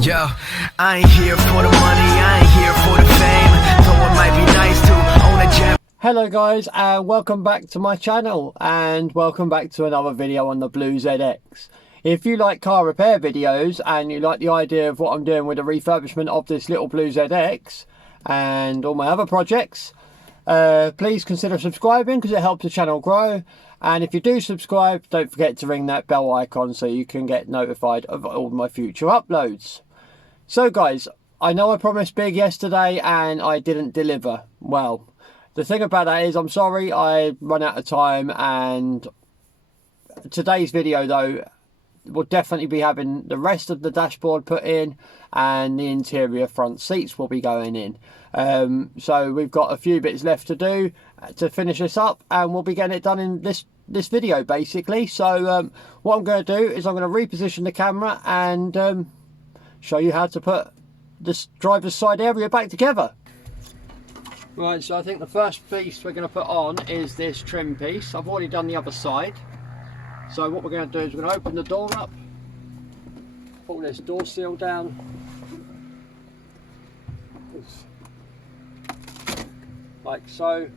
Yo, I ain't here for the money, I ain't here for the fame. Though it might be nice to own a gem. Hello guys, and welcome back to my channel, and welcome back to another video on the Blue ZX. If you like car repair videos and you like the idea of what I'm doing with the refurbishment of this little Blue ZX and all my other projects, please consider subscribing because it helps the channel grow. And if you do subscribe, don't forget to ring that bell icon so you can get notified of all my future uploads. So guys, I know I promised big yesterday and I didn't deliver. Well, the thing about that is I'm sorry I run out of time, and today's video though will definitely be having the rest of the dashboard put in and the interior front seats will be going in. So we've got a few bits left to do to finish this up, and we'll be getting it done in this video basically. So what I'm going to do is I'm going to reposition the camera and show you how to put this driver's side area back together. Right, so I think the first piece we're going to put on is this trim piece. I've already done the other side. So what we're going to do is we're going to open the door up, pull this door seal down, like so,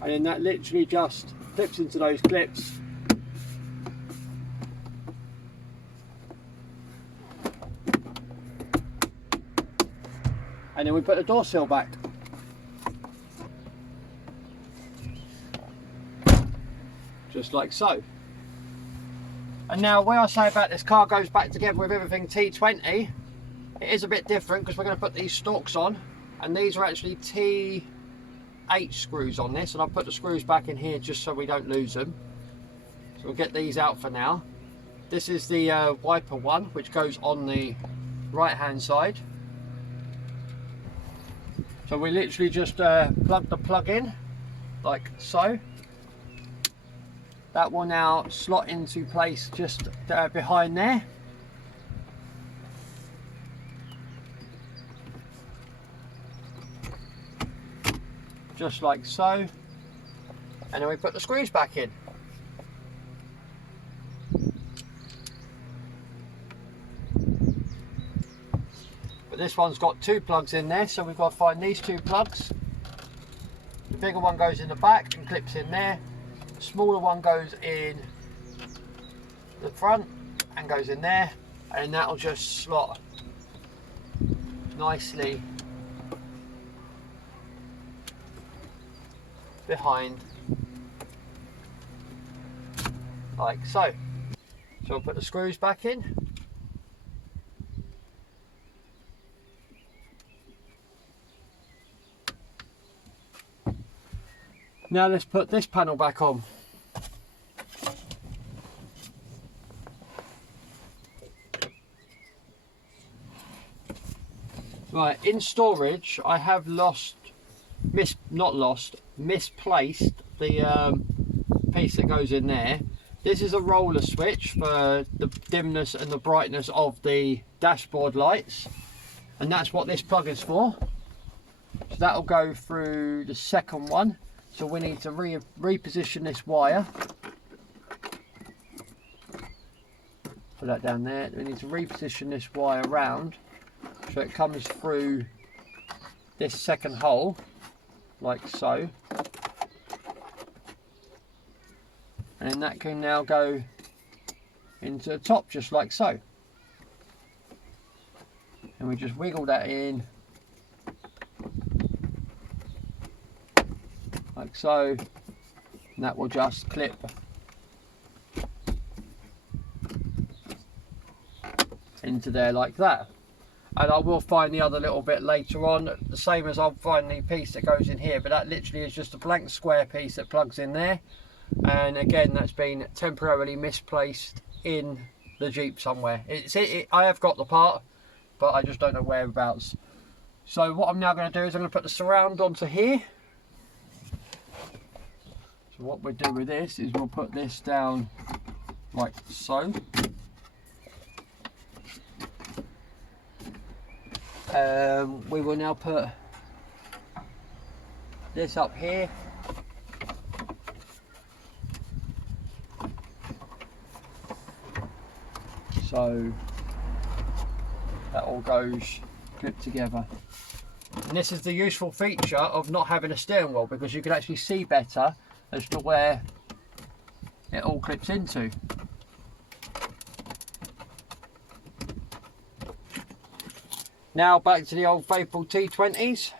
and then that literally just clips into those clips. And then we put the door seal back. Just like so. And now when I say about this car goes back together with everything T20, it is a bit different because we're going to put these stalks on, and these are actually T8 screws on this, and I'll put the screws back in here just so we don't lose them. So we'll get these out for now. This is the wiper one, which goes on the right hand side. So we literally just plug the plug in like so. That will now slot into place just behind there. Just like so. And then we put the screws back in. But this one's got two plugs in there, so we've got to find these two plugs. The bigger one goes in the back and clips in there. The smaller one goes in the front and goes in there, and that'll just slot nicely behind like so. So I'll put the screws back in. Now let's put this panel back on. Right, in storage I have misplaced the piece that goes in there. This is a roller switch for the dimness and the brightness of the dashboard lights, and that's what this plug is for. So that'll go through the second one. So we need to reposition this wire. Put that down there. We need to reposition this wire around so it comes through this second hole, like so. And then that can now go into the top, just like so. And we just wiggle that in. Like so, and that will just clip into there like that. And I will find the other little bit later on, the same as I'll find the piece that goes in here, but that literally is just a blank square piece that plugs in there. And again, that's been temporarily misplaced in the Jeep somewhere. I have got the part, but I just don't know whereabouts. So what I'm now going to do is I'm going to put the surround onto here. So what we'll do with this is we'll put this down like so. We will now put this up here. So that all goes clipped together. And this is the useful feature of not having a steering wheel, because you can actually see better as to where it all clips into. Now back to the old faithful T20s.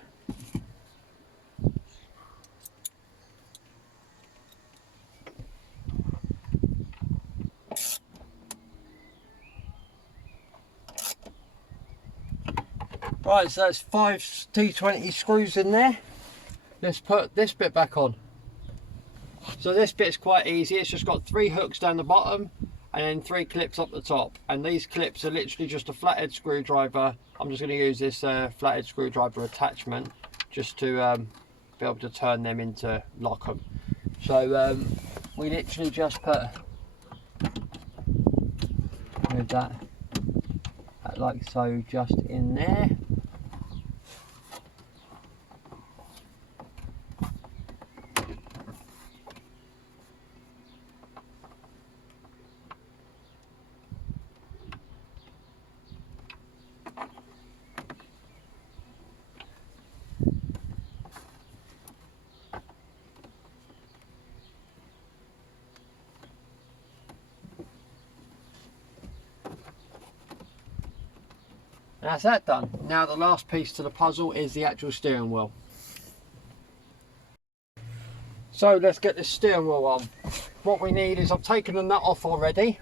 Right, so there's 5 T20 screws in there. Let's put this bit back on. So this bit's quite easy. It's just got 3 hooks down the bottom and then 3 clips up the top. And these clips are literally just a flathead screwdriver. I'm just going to use this flathead screwdriver attachment just to be able to turn them into lock 'em. So we literally just put that like so, just in there. And that's that done. Now the last piece to the puzzle is the actual steering wheel. So let's get the steering wheel on. What we need is, I've taken the nut off already.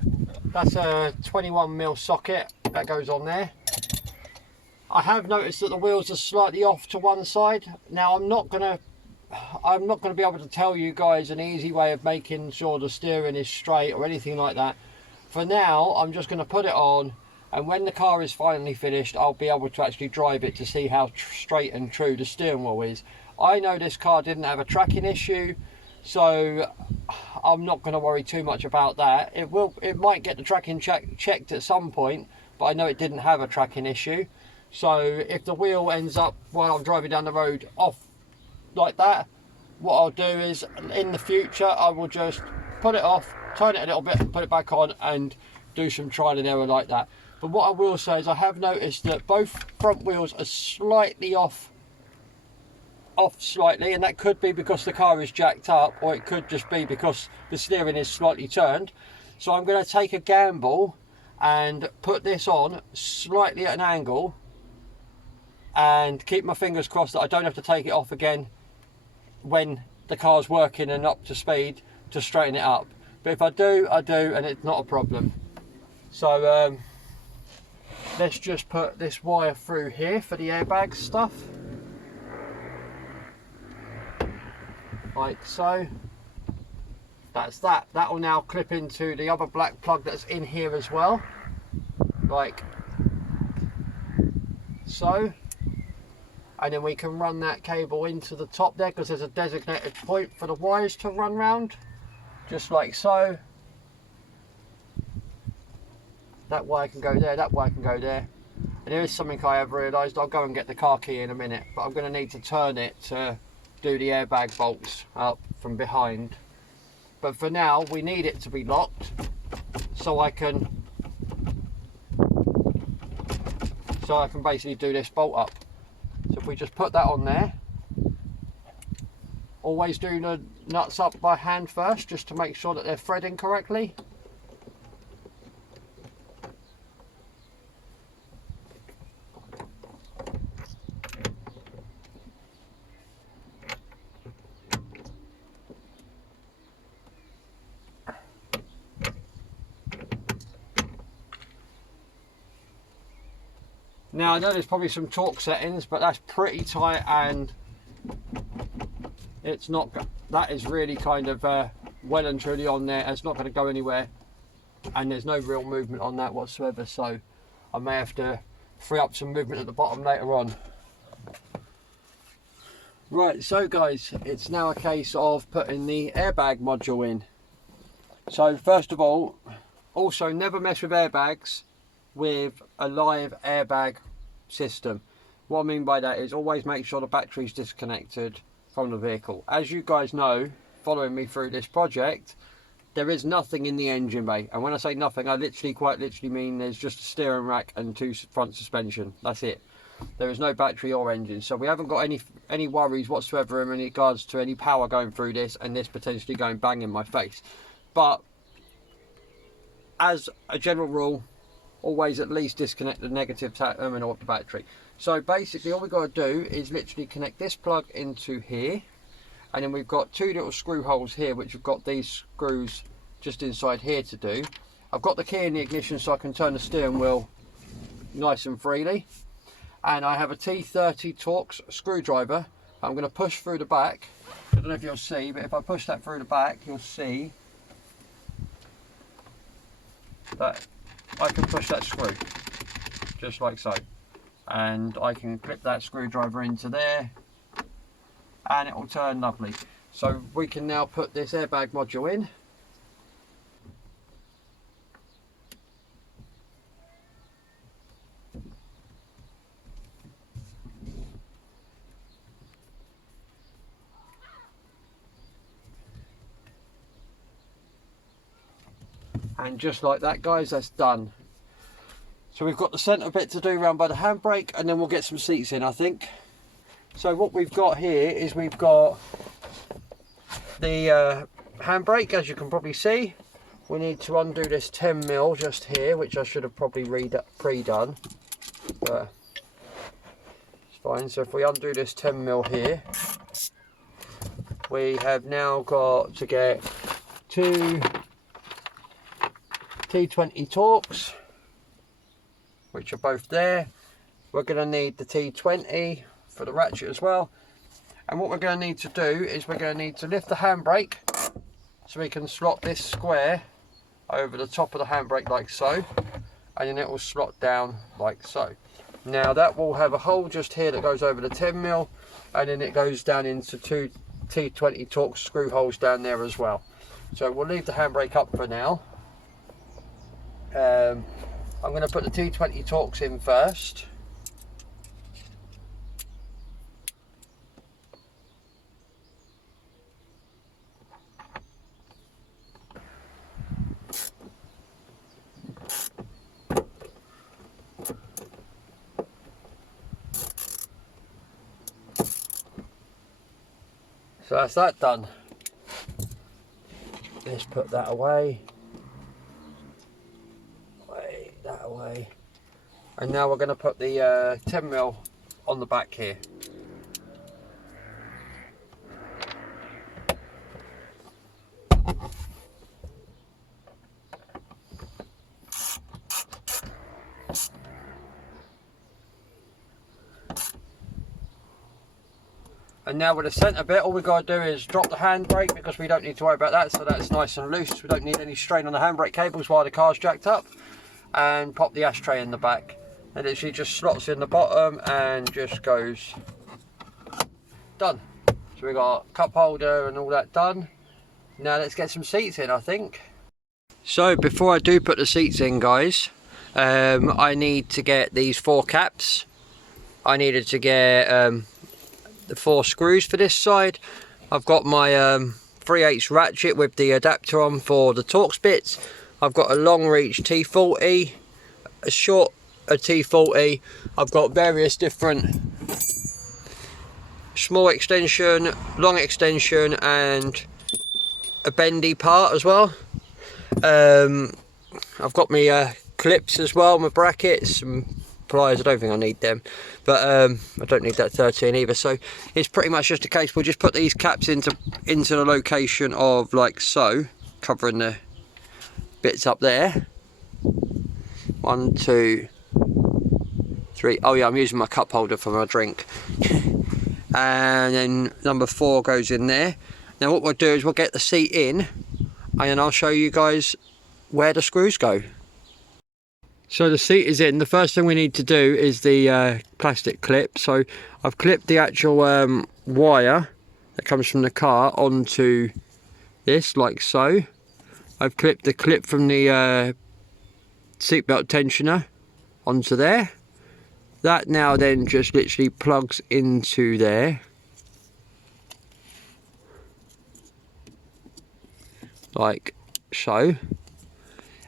That's a 21mm socket that goes on there. I have noticed that the wheels are slightly off to one side. Now I'm not gonna be able to tell you guys an easy way of making sure the steering is straight or anything like that. For now, I'm just gonna put it on, and when the car is finally finished, I'll be able to actually drive it to see how straight and true the steering wheel is. I know this car didn't have a tracking issue, so I'm not going to worry too much about that. It might get the tracking checked at some point, but I know it didn't have a tracking issue. So if the wheel ends up, while I'm driving down the road, off like that, what I'll do is, in the future, I will just put it off, turn it a little bit, put it back on, and do some trial and error like that. But what I will say is, I have noticed that both front wheels are slightly off slightly, and that could be because the car is jacked up, or it could just be because the steering is slightly turned. So I'm going to take a gamble and put this on slightly at an angle, and keep my fingers crossed that I don't have to take it off again when the car's working and up to speed to straighten it up. But if I do, I do, and it's not a problem. So let's just put this wire through here for the airbag stuff, like so. That's that. That will now clip into the other black plug that's in here as well, like so. And then we can run that cable into the top there, because there's a designated point for the wires to run round, just like so. That wire can go there, that wire can go there. And there is something I have realised. I'll go and get the car key in a minute, but I'm going to need to turn it to do the airbag bolts up from behind. But for now, we need it to be locked so I can basically do this bolt up. So if we just put that on there, always do the nuts up by hand first, just to make sure that they're threading correctly. Now I know there's probably some torque settings, but that's pretty tight, and it's not, that is really kind of well and truly on there. It's not going to go anywhere, and there's no real movement on that whatsoever, so I may have to free up some movement at the bottom later on. Right, so guys, it's now a case of putting the airbag module in. So first of all, also never mess with airbags with a live airbag system. What I mean by that is, always make sure the battery is disconnected from the vehicle. As you guys know, following me through this project, there is nothing in the engine bay, and when I say nothing, I quite literally mean there's just a steering rack and 2 front suspension. That's it. There is no battery or engine, so we haven't got any worries whatsoever in regards to any power going through this and this potentially going bang in my face. But as a general rule, always at least disconnect the negative terminal of the battery. So basically all we've got to do is literally connect this plug into here, and then we've got 2 little screw holes here which have got these screws just inside here to do. I've got the key in the ignition so I can turn the steering wheel nice and freely, and I have a T30 Torx screwdriver. I'm going to push through the back. I don't know if you'll see, but if I push that through the back, you'll see that I can push that screw just like so, and I can clip that screwdriver into there and it will turn lovely. So we can now put this airbag module in. And just like that, guys, that's done. So we've got the centre bit to do around by the handbrake, and then we'll get some seats in, I think. So what we've got here is we've got the handbrake, as you can probably see. We need to undo this 10mm just here, which I should have probably pre-done, but it's fine. So if we undo this 10mm here, we have now got to get 2 T20 Torx, which are both there. We're going to need the T20 for the ratchet as well, and what we're going to need to do is we're going to need to lift the handbrake so we can slot this square over the top of the handbrake like so, and then it will slot down like so. Now that will have a hole just here that goes over the 10mm, and then it goes down into 2 T20 Torx screw holes down there as well. So we'll leave the handbrake up for now. I'm going to put the T20 Torx in first. So that's that done. Let's put that away. That away. And now we're going to put the 10mm on the back here. And now with the centre bit, all we've got to do is drop the handbrake, because we don't need to worry about that, so that's nice and loose. We don't need any strain on the handbrake cables while the car's jacked up. And pop the ashtray in the back. And it literally just slots in the bottom and just goes. Done. So we got a cup holder and all that done. Now let's get some seats in, I think. So before I do put the seats in, guys, I need to get these 4 caps. I needed to get the 4 screws for this side. I've got my 3/8 ratchet with the adapter on for the Torx bits. I've got a long reach T40, a short T40. I've got various different small extension, long extension, and a bendy part as well. I've got my clips as well, my brackets, some pliers. I don't think I need them, but I don't need that 13 either. So it's pretty much just a case, we'll just put these caps into the location of like so, covering the bits up there. 1, 2, 3. Oh yeah, I'm using my cup holder for my drink. And then number 4 goes in there. Now what we'll do is we'll get the seat in, and then I'll show you guys where the screws go. So the seat is in. The first thing we need to do is the plastic clip. So I've clipped the actual wire that comes from the car onto this like so. I've clipped the clip from the seatbelt tensioner onto there. That now then just literally plugs into there. Like so,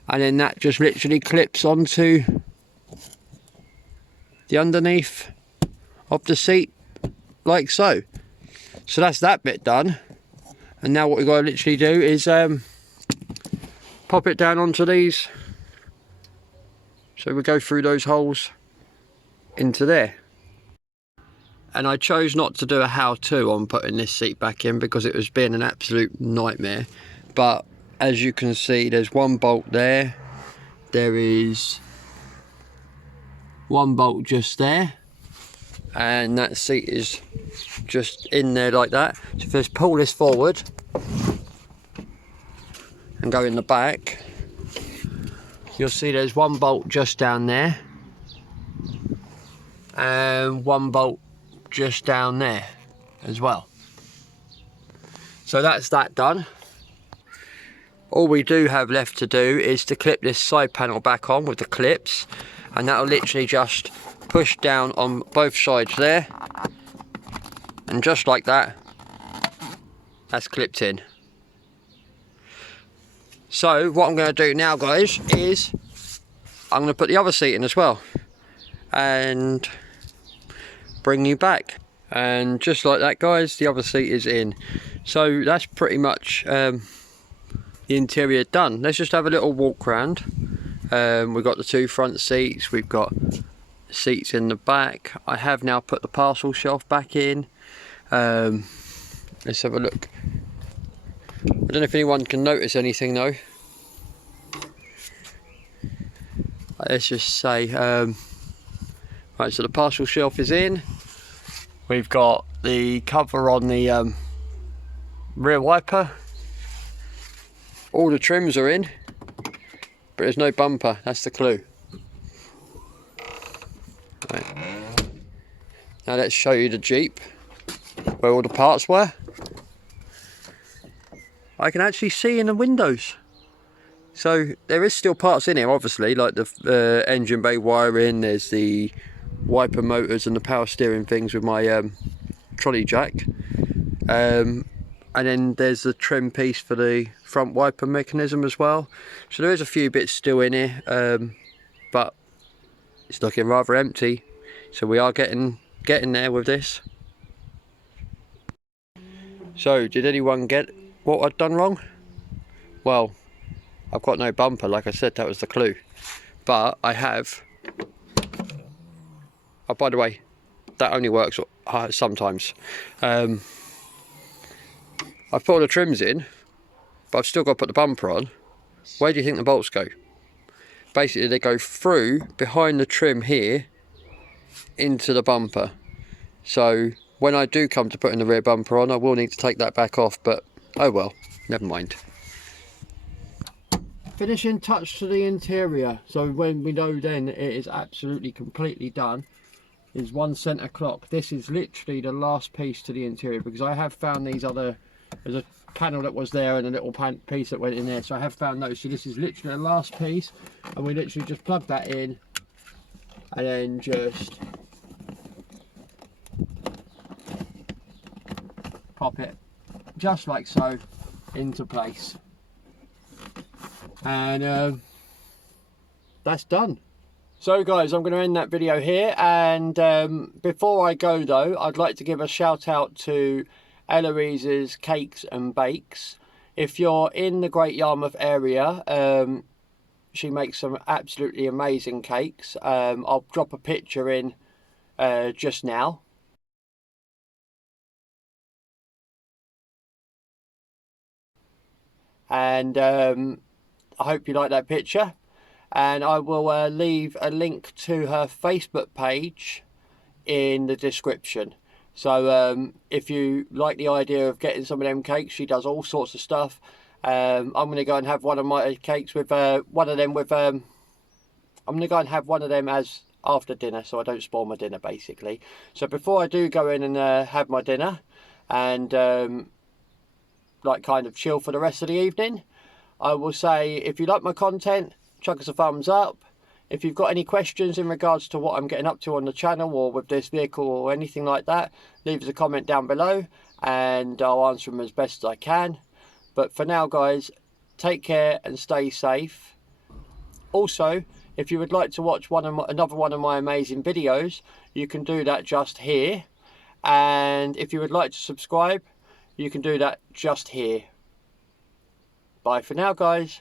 and then that just literally clips onto the underneath of the seat like so. So that's that bit done, and now what we've got to literally do is pop it down onto these, so we go through those holes into there. And I chose not to do a how-to on putting this seat back in because it was being an absolute nightmare. But as you can see, there's one bolt there, there is one bolt just there, and that seat is just in there like that. So if I just pull this forward and go in the back, you'll see there's one bolt just down there and one bolt just down there as well. So that's that done. All we do have left to do is to clip this side panel back on with the clips, and that'll literally just push down on both sides there, and just like that, that's clipped in. So what I'm going to do now, guys, is I'm going to put the other seat in as well and bring you back. And just like that, guys, the other seat is in. So that's pretty much the interior done. Let's just have a little walk around. We've got the two front seats, we've got seats in the back. I have now put the parcel shelf back in. Let's have a look. I don't know if anyone can notice anything though. Let's just say, right, so the parcel shelf is in. We've got the cover on the rear wiper. All the trims are in, but there's no bumper, that's the clue. Right. Now let's show you the Jeep, where all the parts were. I can actually see in the windows. So there is still parts in here, obviously, like the engine bay wiring, there's the wiper motors and the power steering things with my trolley jack. And then there's the trim piece for the front wiper mechanism as well. So there is a few bits still in here, but it's looking rather empty. So we are getting there with this. So did anyone get what I'd done wrong? Well, I've got no bumper, like I said, that was the clue. But I have, oh, by the way, that only works sometimes. I've put all the trims in, but I've still got to put the bumper on. Where do you think the bolts go? Basically, they go through behind the trim here into the bumper. So when I do come to putting the rear bumper on, I will need to take that back off, but oh well, never mind. Finishing touch to the interior, so when we know then it is absolutely completely done, is one centre clock. This is literally the last piece to the interior, because I have found these other, there's a panel that was there and a little piece that went in there, so I have found those. So this is literally the last piece, and we literally just plug that in and then just pop it just like so into place, and that's done. So guys, I'm going to end that video here, and before I go though, I'd like to give a shout out to Eloise's Cakes and Bakes. If you're in the Great Yarmouth area, she makes some absolutely amazing cakes. I'll drop a picture in just now. And I hope you like that picture. And I will leave a link to her Facebook page in the description. So if you like the idea of getting some of them cakes, she does all sorts of stuff. I'm going to go and have one of my cakes with one of them with I'm going to go and have one of them as after dinner, so I don't spoil my dinner basically. So before I do go in and have my dinner and like kind of chill for the rest of the evening, I will say, if you like my content, chuck us a thumbs up. If you've got any questions in regards to what I'm getting up to on the channel or with this vehicle or anything like that, leave us a comment down below and I'll answer them as best as I can. But for now guys, take care and stay safe. Also, if you would like to watch another one of my amazing videos, you can do that just here. And if you would like to subscribe, you can do that just here. Bye for now, guys.